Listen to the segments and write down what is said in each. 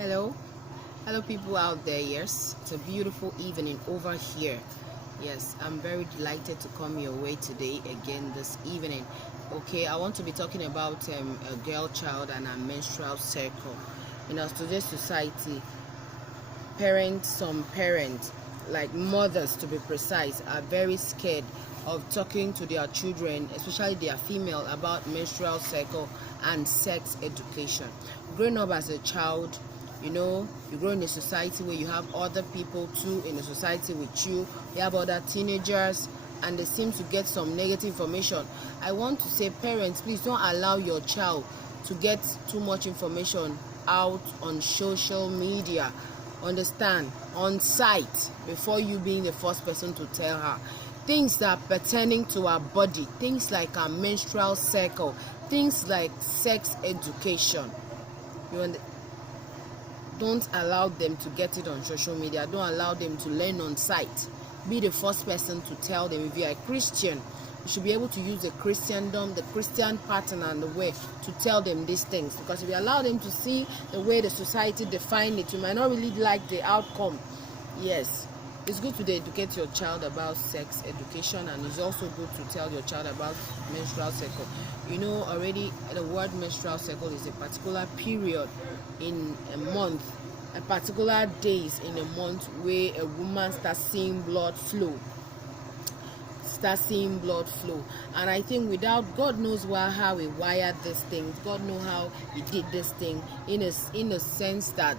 Hello, people out there. Yes, it's a beautiful evening over here. Yes, I'm very delighted to come your way today again this evening. Okay, I want to be talking about a girl child and a menstrual cycle. In our today's society, some parents, like mothers to be precise, are very scared of talking to their children, especially their female, about menstrual cycle and sex education. Growing up as a child, you grow in a society where you have other people too in a society with you. You have other teenagers, and they seem to get some negative information. I want to say, parents, please don't allow your child to get too much information out on social media. Understand, on site, before you being the first person to tell her things that are pertaining to our body, things like our menstrual cycle, things like sex education. Don't allow them to get it on social media. Don't allow them to learn on site. Be the first person to tell them. If you are a Christian, you should be able to use the Christendom, the Christian pattern and the way to tell them these things. Because if you allow them to see the way the society define it, you might not really like the outcome. Yes, it's good to educate your child about sex education, and it's also good to tell your child about menstrual cycle. Already the word menstrual cycle is a particular period in a month, a particular days in a month where a woman starts seeing blood flow. And I think without God knows how he wired this thing, God knows how he did this thing, in a sense that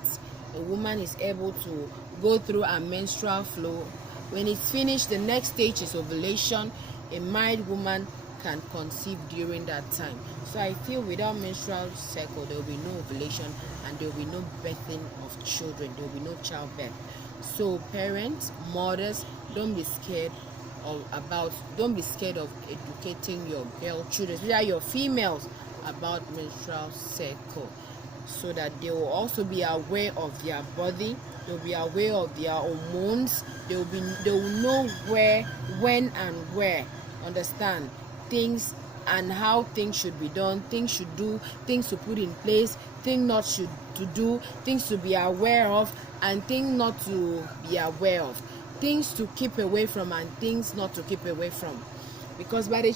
a woman is able to go through a menstrual flow. When it's finished, the next stage is ovulation. A married woman can conceive during that time. So I feel without menstrual cycle, there will be no ovulation and there will be no birthing of children. There will be no childbirth. So parents, mothers, don't be scared of educating your girl children, especially your females, about menstrual cycle, so that they will also be aware of their body. They'll be aware of their hormones. They will know where, when, and where. Understand things and how things should be done, things should do, things to put in place, things not to do, things to be aware of, and things not to be aware of, things to keep away from and things not to keep away from. Because by the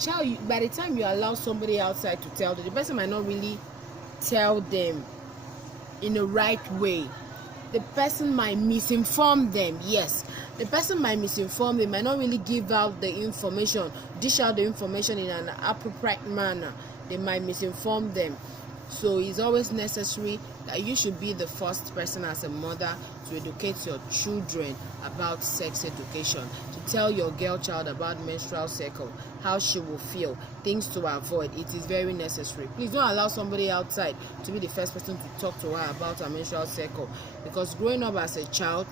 time you allow somebody outside to tell them, the person might not really tell them in the right way. The person might misinform them. Yes, the person might misinform them, might not really give out the information, dish out the information in an appropriate manner. They might misinform them. So it's always necessary that you should be the first person as a mother to educate your children about sex education, to tell your girl child about menstrual cycle, how she will feel, things to avoid. It is very necessary. Please don't allow somebody outside to be the first person to talk to her about her menstrual cycle. Because growing up as a child,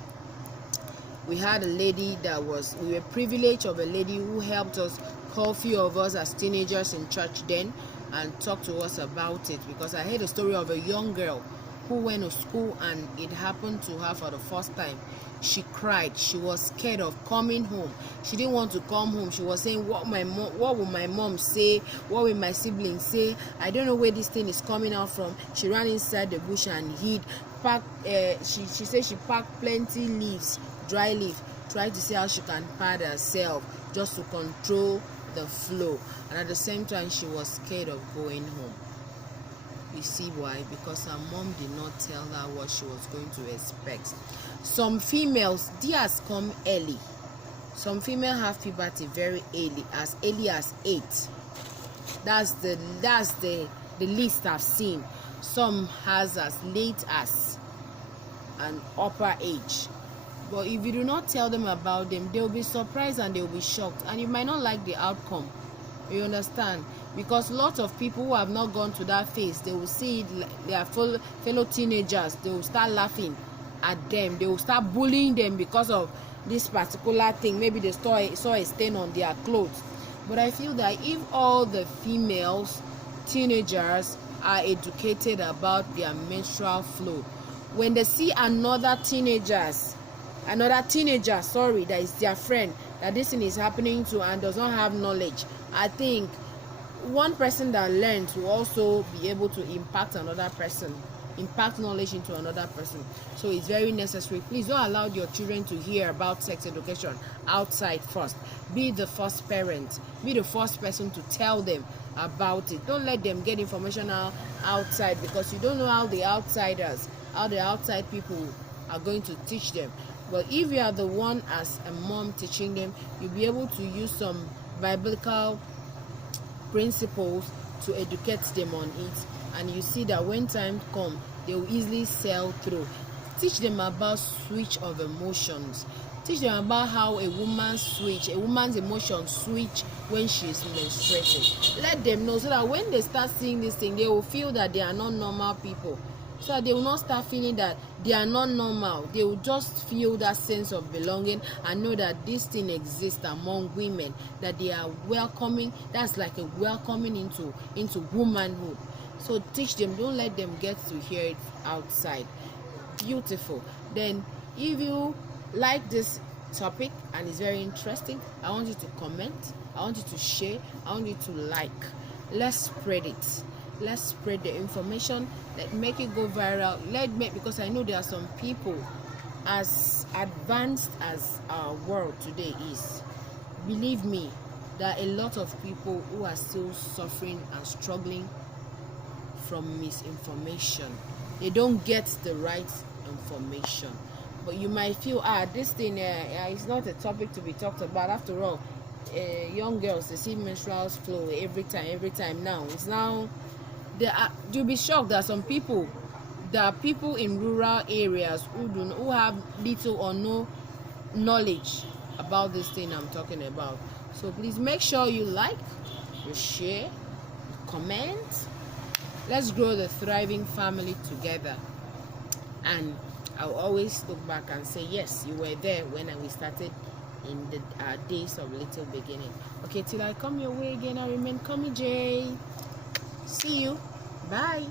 we had a lady we were privileged of a lady who helped us, call few of us as teenagers in church then, and talk to us about it. Because I heard a story of a young girl who went to school and it happened to her for the first time. She cried. She was scared of coming home. She didn't want to come home. She was saying, what will my mom say? What will my siblings say? I don't know where this thing is coming out from. She ran inside the bush and hid. She said she packed plenty leaves, dry leaf, tried to see how she can pad herself just to control the flow. And at the same time, she was scared of going home. You see why? Because her mom did not tell her what she was going to expect. Some females, theirs come early. Some females have puberty very early as 8. That's the least I've seen. Some has as late as an upper age. But if you do not tell them about them, they'll be surprised and they'll be shocked, and you might not like the outcome. You understand? Because lots of people who have not gone to that phase, they will see their fellow teenagers, they will start laughing at them, they will start bullying them because of this particular thing. Maybe they saw a stain on their clothes. But I feel that if all the females, teenagers, are educated about their menstrual flow, when they see another teenager, that is their friend, that this thing is happening to and does not have knowledge, I think one person that learns will also be able to impact another person impact knowledge into another person. So it's very necessary. Please don't allow your children to hear about sex education outside first. Be the first parent, be the first person to tell them about it. Don't let them get information outside, because you don't know how the outside people are going to teach them. But if you are the one as a mom teaching them, you'll be able to use some biblical principles to educate them on it, and you see that when time comes, they will easily sail through. Teach them about switch of emotions. Teach them about how a woman's emotions switch when she's menstruating. Let them know, so that when they start seeing this thing, they will feel that they are not normal people. So that they will not start feeling that they are not normal. They will just feel that sense of belonging and know that this thing exists among women, that they are welcoming. That's like a welcoming into womanhood. So teach them. Don't let them get to hear it outside. Beautiful. Then if you like this topic and it's very interesting, I want you to comment, I want you to share, I want you to like. Let's spread it. Let's spread the information. Let's make it go viral. Because I know there are some people, as advanced as our world today is, believe me, there are a lot of people who are still suffering and struggling from misinformation. They don't get the right information. But you might feel, this thing is not a topic to be talked about. After all, young girls, they see menstrual flow every time now. It's now, you'll be shocked that there are people in rural areas who have little or no knowledge about this thing I'm talking about. So please make sure you like, you share, you comment. Let's grow the thriving family together. And I'll always look back and say, yes, you were there when we started in the days of little beginning. Okay, till I come your way again, I remain Commie J. See you. Bye.